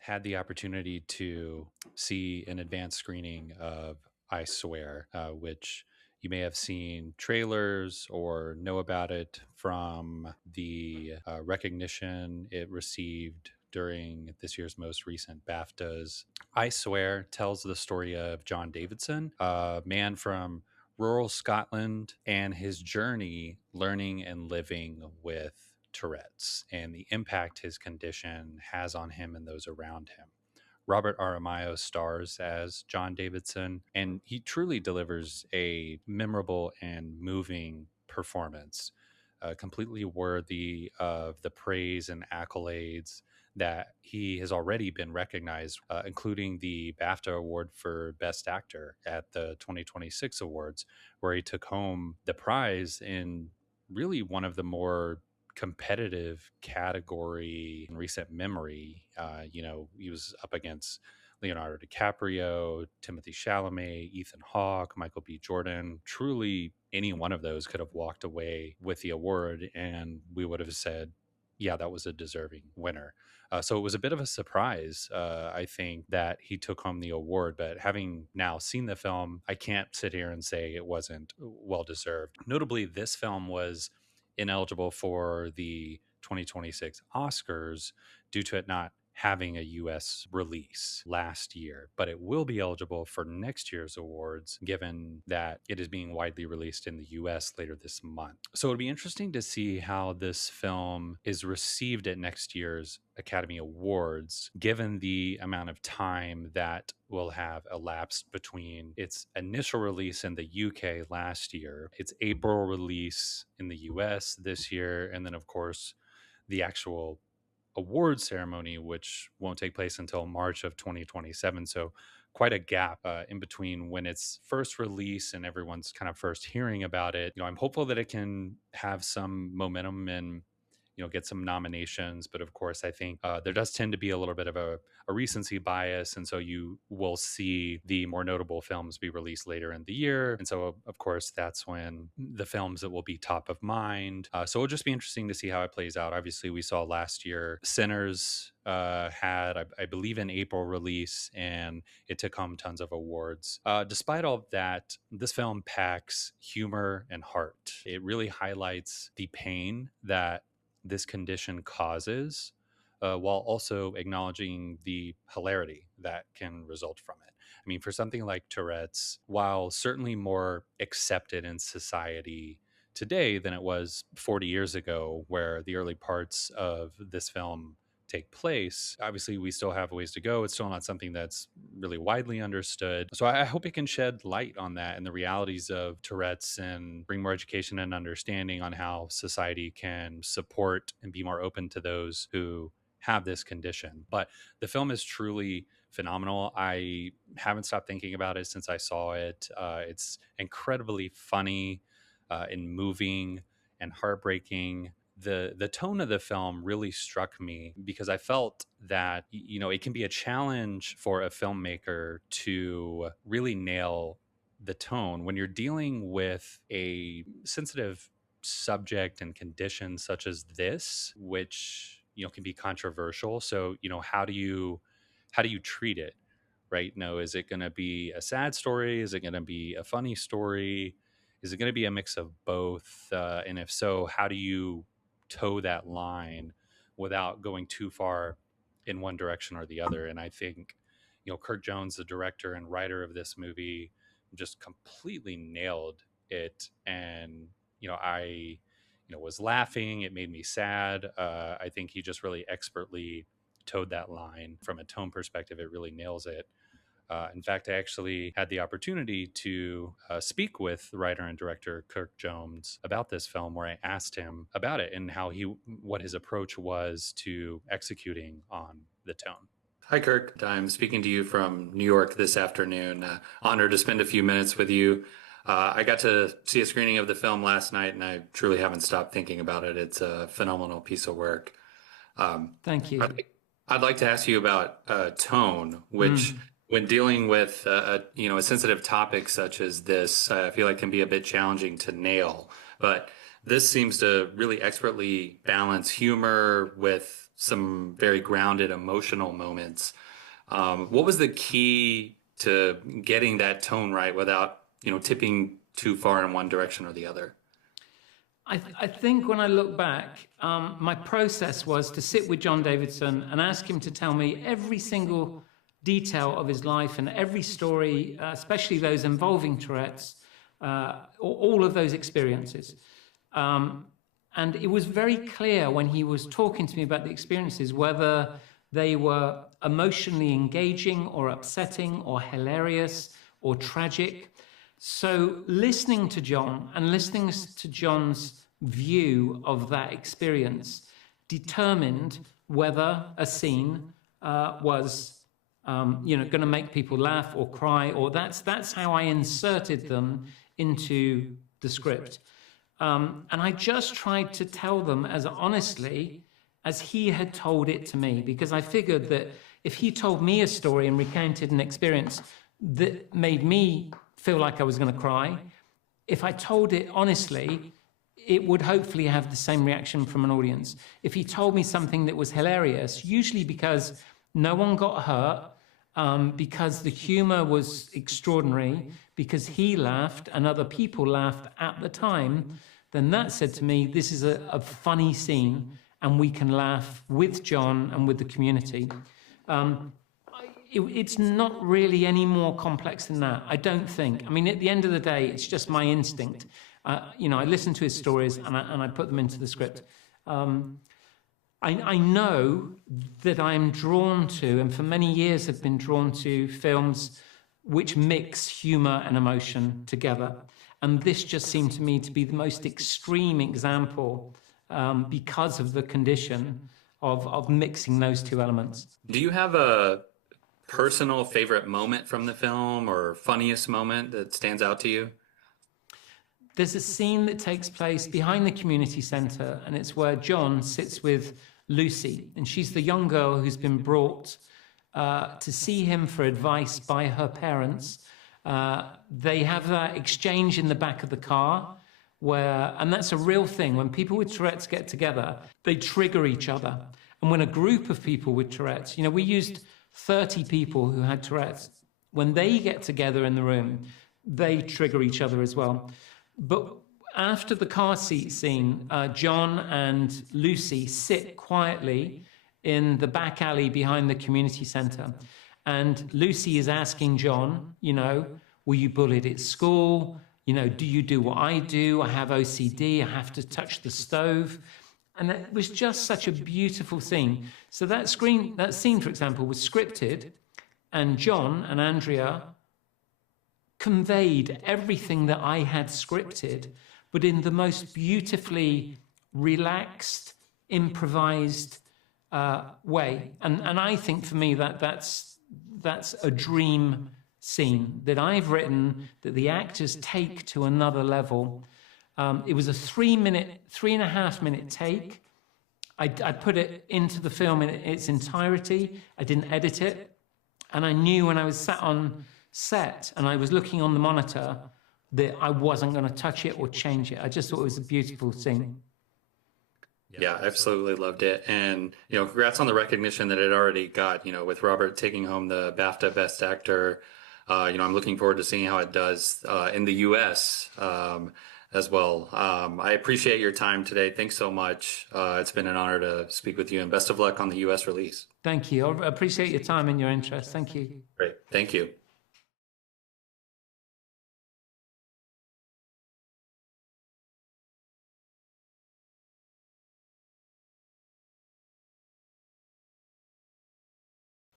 had the opportunity to see an advanced screening of I Swear, which you may have seen trailers or know about it from the recognition it received during this year's most recent BAFTAs. I Swear tells the story of John Davidson, a man from rural Scotland, and his journey learning and living with Tourette's and the impact his condition has on him and those around him. Robert Aramayo stars as John Davidson, and he truly delivers a memorable and moving performance, completely worthy of the praise and accolades that he has already been recognized, including the BAFTA Award for Best Actor at the 2026 awards, where he took home the prize in really one of the more competitive category in recent memory. He was up against Leonardo DiCaprio, Timothy Chalamet, Ethan Hawke, Michael B. Jordan. Truly, any one of those could have walked away with the award, and we would have said, yeah, that was a deserving winner. So it was a bit of a surprise, I think, that he took home the award. But having now seen the film, I can't sit here and say it wasn't well deserved. Notably, this film was ineligible for the 2026 Oscars due to it not having a US release last year, but it will be eligible for next year's awards given that it is being widely released in the US later this month. So it'll be interesting to see how this film is received at next year's Academy Awards, given the amount of time that will have elapsed between its initial release in the UK last year, its April release in the US this year, and then, of course, the actual award ceremony, which won't take place until March of 2027. So quite a gap in between when it's first release and everyone's kind of first hearing about it. I'm hopeful that it can have some momentum and get some nominations. But of course, I think there does tend to be a little bit of a recency bias. And so you will see the more notable films be released later in the year. And so, of course, that's when the films that will be top of mind. So it'll just be interesting to see how it plays out. Obviously, we saw last year Sinners had, I believe, an April release, and it took home tons of awards. Despite all of that, this film packs humor and heart. It really highlights the pain that this condition causes, while also acknowledging the hilarity that can result from it. I mean, for something like Tourette's, while certainly more accepted in society today than it was 40 years ago, where the early parts of this film take place, obviously we still have a ways to go. It's still not something that's really widely understood. So I hope it can shed light on that and the realities of Tourette's and bring more education and understanding on how society can support and be more open to those who have this condition. But the film is truly phenomenal. I haven't stopped thinking about it since I saw it. It's incredibly funny and moving and heartbreaking. The tone of the film really struck me because I felt that it can be a challenge for a filmmaker to really nail the tone when you're dealing with a sensitive subject and condition such as this, which can be controversial. So how do you treat it, right? Is it going to be a sad story? Is it going to be a funny story? Is it going to be a mix of both? And if so, how do you toe that line without going too far in one direction or the other? And I think, Kirk Jones, the director and writer of this movie, just completely nailed it. And, I, was laughing. It made me sad. I think he just really expertly towed that line from a tone perspective. It really nails it. In fact, I actually had the opportunity to speak with the writer and director Kirk Jones about this film, where I asked him about it and what his approach was to executing on the tone. Hi, Kirk. I'm speaking to you from New York this afternoon. Honored to spend a few minutes with you. I got to see a screening of the film last night, and I truly haven't stopped thinking about it. It's a phenomenal piece of work. Thank you. I'd like to ask you about tone, which when dealing with a sensitive topic such as this, I feel like can be a bit challenging to nail. But this seems to really expertly balance humor with some very grounded emotional moments. What was the key to getting that tone right without, tipping too far in one direction or the other? I think when I look back, my process was to sit with John Davidson and ask him to tell me every single detail of his life and every story, especially those involving Tourette's, all of those experiences. And it was very clear when he was talking to me about the experiences, whether they were emotionally engaging or upsetting or hilarious or tragic. So listening to John and listening to John's view of that experience determined whether a scene was, going to make people laugh or cry, or that's how I inserted them into the script. And I just tried to tell them as honestly as he had told it to me, because I figured that if he told me a story and recounted an experience that made me feel like I was going to cry, if I told it honestly, it would hopefully have the same reaction from an audience. If he told me something that was hilarious, usually because no one got hurt, because the humor was extraordinary, because he laughed and other people laughed at the time, then that said to me, this is a funny scene and we can laugh with John and with the community. It's not really any more complex than that, I don't think. I mean, at the end of the day, it's just my instinct. I listen to his stories and I put them into the script. I know that I'm drawn to, and for many years have been drawn to, films which mix humor and emotion together. And this just seemed to me to be the most extreme example because of the condition of mixing those two elements. Do you have a personal favorite moment from the film or funniest moment that stands out to you? There's a scene that takes place behind the community centre, and it's where John sits with Lucy, and she's the young girl who's been brought to see him for advice by her parents. They have that exchange in the back of the car and that's a real thing. When people with Tourette's get together, they trigger each other. And when a group of people with Tourette's, we used 30 people who had Tourette's. When they get together in the room, they trigger each other as well. But after the car seat scene, John and Lucy sit quietly in the back alley behind the community centre. And Lucy is asking John, were you bullied at school? Do you do what I do? I have OCD. I have to touch the stove. And it was just such a beautiful scene. So that scene, for example, was scripted, and John and Andrea conveyed everything that I had scripted, but in the most beautifully relaxed, improvised way. And I think for me that's a dream scene that I've written, that the actors take to another level. It was a 3.5 minute take. I put it into the film in its entirety. I didn't edit it. And I knew when I was sat on set and I was looking on the monitor that I wasn't going to touch it or change it. I just thought it was a beautiful scene. Yeah, I absolutely loved it. And, congrats on the recognition that it already got, with Robert taking home the BAFTA Best Actor. I'm looking forward to seeing how it does in the U.S. As well. I appreciate your time today. Thanks so much. It's been an honor to speak with you, and best of luck on the U.S. release. Thank you. I appreciate your time and your interest. Thank you. Great. Thank you.